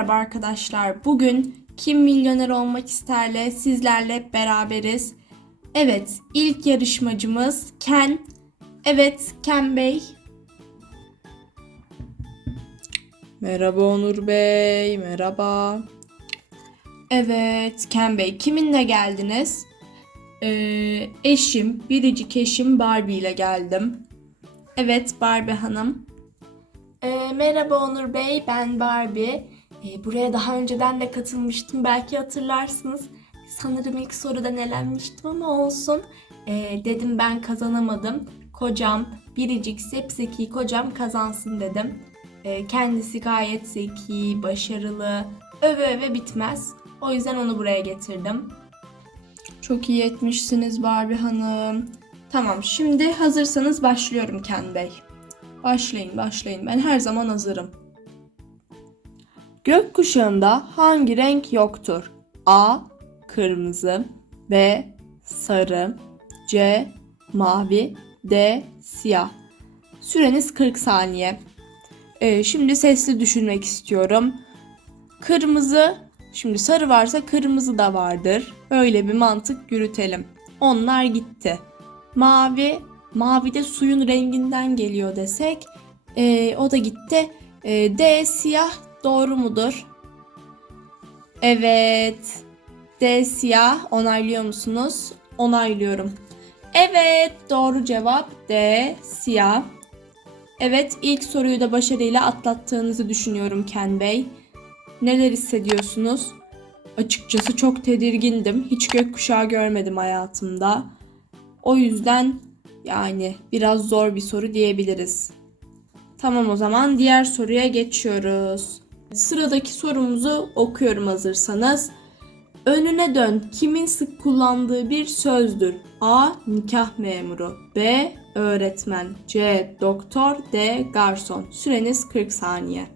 Merhaba arkadaşlar. Bugün Kim Milyoner Olmak isterle sizlerle beraberiz. Evet, ilk yarışmacımız Ken. Evet, Ken Bey. Merhaba Onur Bey, merhaba. Evet, Ken Bey. Kiminle geldiniz? Ee, eşim, biricik eşim Barbie ile geldim. Evet, Barbie Hanım. Ee, merhaba Onur Bey, ben Barbie. Ee, buraya daha önceden de katılmıştım, belki hatırlarsınız. Sanırım ilk soruda elenmiştim ama olsun. Ee, dedim ben kazanamadım. Kocam, biricik zeki kocam kazansın dedim. Ee, kendisi gayet zeki, başarılı, öve öve bitmez. O yüzden onu buraya getirdim. Çok iyi etmişsiniz Barbie Hanım. Tamam, şimdi hazırsanız başlıyorum Ken Bey. Başlayın, başlayın. Ben her zaman hazırım. Gökkuşağında hangi renk yoktur? A. Kırmızı B. Sarı C. Mavi D. Siyah Süreniz 40 saniye. Ee, şimdi sesli düşünmek istiyorum. Kırmızı, şimdi sarı varsa kırmızı da vardır. Öyle bir mantık yürütelim. Onlar gitti. Mavi, mavi de suyun renginden geliyor desek. ee, o da gitti. Ee, D siyah doğru mudur? Evet. D siyah onaylıyor musunuz? Onaylıyorum. Evet doğru cevap D siyah. Evet ilk soruyu da başarıyla atlattığınızı düşünüyorum Ken Bey. Neler hissediyorsunuz? Açıkçası çok tedirgindim. Hiç gökkuşağı görmedim hayatımda. O yüzden yani biraz zor bir soru diyebiliriz. Tamam o zaman diğer soruya geçiyoruz. Sıradaki sorumuzu okuyorum hazırsanız. Önüne dön kimin sık kullandığı bir sözdür? A. Nikah memuru B. Öğretmen C. Doktor D. Garson Süreniz 40 saniye.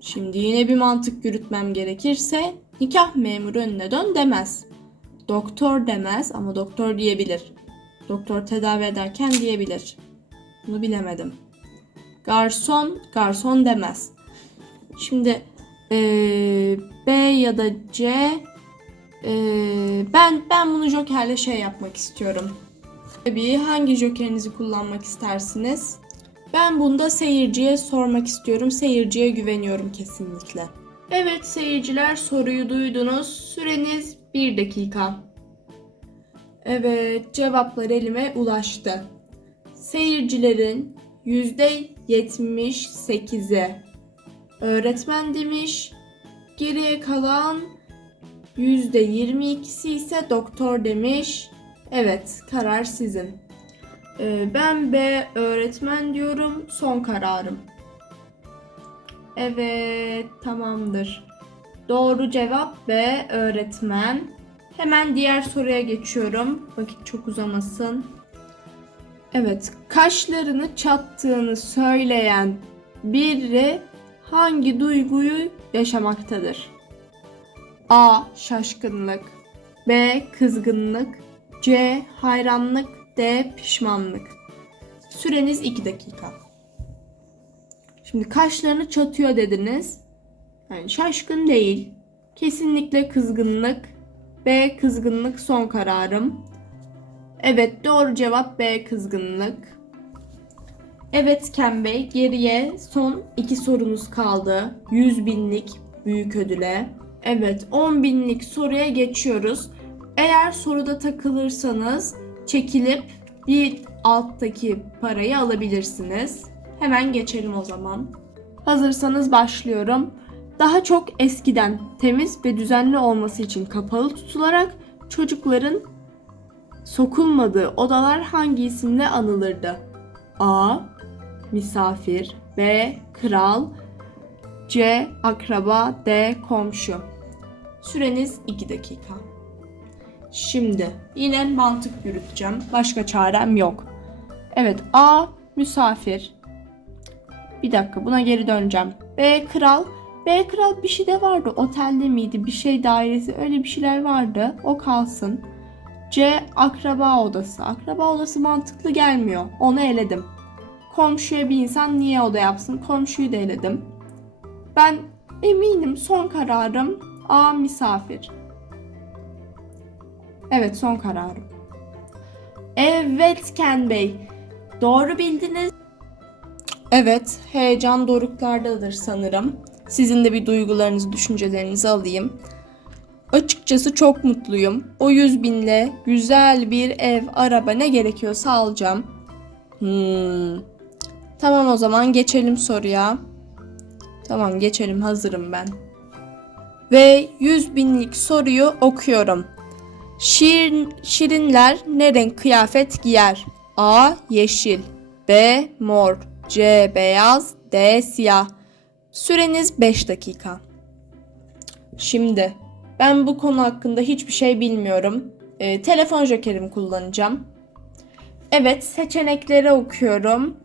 Şimdi yine bir mantık yürütmem gerekirse nikah memuru önüne dön demez. Doktor demez ama doktor diyebilir. Doktor tedavi ederken diyebilir. Bunu bilemedim. Garson, garson demez. Şimdi eee, B ya da C eee, ben ben bunu Joker'le şey yapmak istiyorum. Tabii hangi Joker'inizi kullanmak istersiniz? Ben bunda seyirciye sormak istiyorum. Seyirciye güveniyorum kesinlikle. Evet seyirciler soruyu duydunuz. Süreniz 1 dakika. Evet cevaplar elime ulaştı. Seyircilerin %78'i öğretmen demiş. Geriye kalan %22'si ise doktor demiş. Evet, karar sizin. Ee, ben B öğretmen diyorum. Son kararım. Evet, tamamdır. Doğru cevap B öğretmen. Hemen diğer soruya geçiyorum. Vakit çok uzamasın. Evet, kaşlarını çattığını söyleyen biri hangi duyguyu yaşamaktadır? A. Şaşkınlık B. Kızgınlık C. Hayranlık D. Pişmanlık Süreniz 2 dakika. Şimdi kaşlarını çatıyor dediniz. Yani şaşkın değil. Kesinlikle kızgınlık. B. Kızgınlık son kararım. Evet doğru cevap B. Kızgınlık. Evet Ken Bey geriye son iki sorunuz kaldı. 100 binlik büyük ödüle. Evet 10 binlik soruya geçiyoruz. Eğer soruda takılırsanız çekilip bir alttaki parayı alabilirsiniz. Hemen geçelim o zaman. Hazırsanız başlıyorum. Daha çok eskiden temiz ve düzenli olması için kapalı tutularak çocukların sokulmadığı odalar hangi isimle anılırdı? A. Misafir B. Kral C. Akraba D. Komşu Süreniz 2 dakika. Şimdi yine mantık yürüteceğim. Başka çarem yok. Evet A. Misafir Bir dakika buna geri döneceğim. B. Kral B. Kral bir şey de vardı. Otelde miydi? Bir şey dairesi öyle bir şeyler vardı. O kalsın. C. Akraba odası. Akraba odası mantıklı gelmiyor. Onu eledim. Komşuya bir insan niye oda yapsın? Komşuyu da eledim. Ben Eminim son kararım A misafir. Evet son kararım. Evet Ken Bey. Doğru bildiniz. Evet, heyecan doruklardadır sanırım. Sizin de bir duygularınızı, düşüncelerinizi alayım. Açıkçası çok mutluyum. O yüz binle güzel bir ev, araba ne gerekiyorsa alacağım. Hmm. Tamam o zaman geçelim soruya. Tamam geçelim hazırım ben. Ve 100 binlik soruyu okuyorum. Şirin, şirinler ne renk kıyafet giyer? A. Yeşil B. Mor C. Beyaz D. Siyah Süreniz 5 dakika. Şimdi ben bu konu hakkında hiçbir şey bilmiyorum. Ee, telefon jokerimi kullanacağım. Evet seçenekleri okuyorum.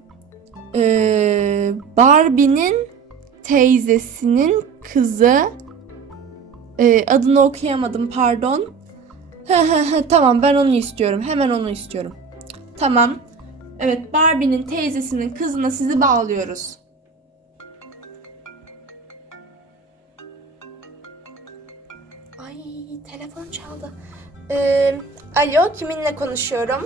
Ee, Barbie'nin teyzesinin kızı Ee, adını okuyamadım pardon. tamam ben onu istiyorum. Hemen onu istiyorum. Tamam. Evet Barbie'nin teyzesinin kızına sizi bağlıyoruz. Ay telefon çaldı. Ee, alo kiminle konuşuyorum?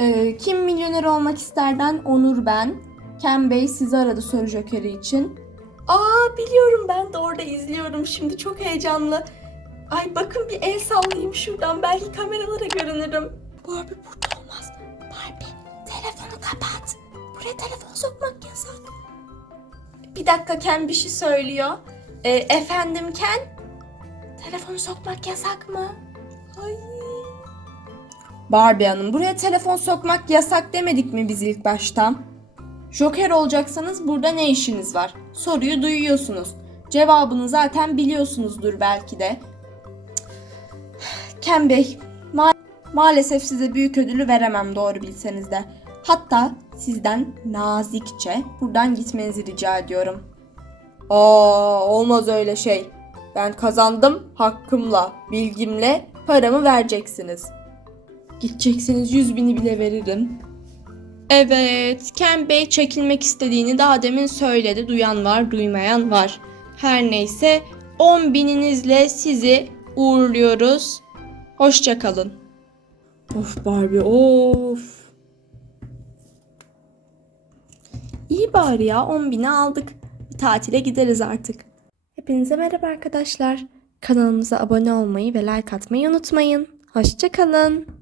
Ee, kim milyoner olmak isterden Onur ben. Ken Bey sizi aradı soru jokeri için. Aa biliyorum ben de orada izliyorum şimdi çok heyecanlı. Ay bakın bir el sallayayım şuradan belki kameralara görünürüm. Barbie burada olmaz. Barbie telefonu kapat. Buraya telefon sokmak yasak. Bir dakika Ken bir şey söylüyor. Ee, efendim Ken? Telefonu sokmak yasak mı? Ay. Barbie Hanım buraya telefon sokmak yasak demedik mi biz ilk baştan? Joker olacaksanız burada ne işiniz var? Soruyu duyuyorsunuz. Cevabını zaten biliyorsunuzdur belki de. Ken Bey, ma- maalesef size büyük ödülü veremem doğru bilseniz de. Hatta sizden nazikçe buradan gitmenizi rica ediyorum. Aa, olmaz öyle şey. Ben kazandım hakkımla, bilgimle paramı vereceksiniz. Gidecekseniz yüz bini bile veririm. Evet, Ken Bey çekilmek istediğini daha demin söyledi. Duyan var, duymayan var. Her neyse 10 bininizle sizi uğurluyoruz. Hoşçakalın. Of Barbie of. İyi bari ya 10 bini aldık. Bir tatile gideriz artık. Hepinize merhaba arkadaşlar. Kanalımıza abone olmayı ve like atmayı unutmayın. Hoşçakalın.